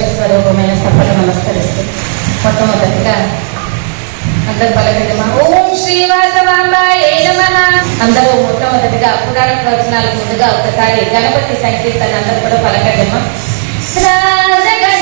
ఈశ్వర స్వరూపమైన సభలో నమస్కరిస్తూ మొట్టమొదటిగా అందరు పలకటమా ఓం శ్రీవాసవాంబాయే నమః. అందరూ మొట్టమొదటిగా పురాణ ప్రవచనాలకు ముందుగా ఒకసారి గణపతి సంకీర్తన అందరూ కూడా పలకటమా. రాజగణ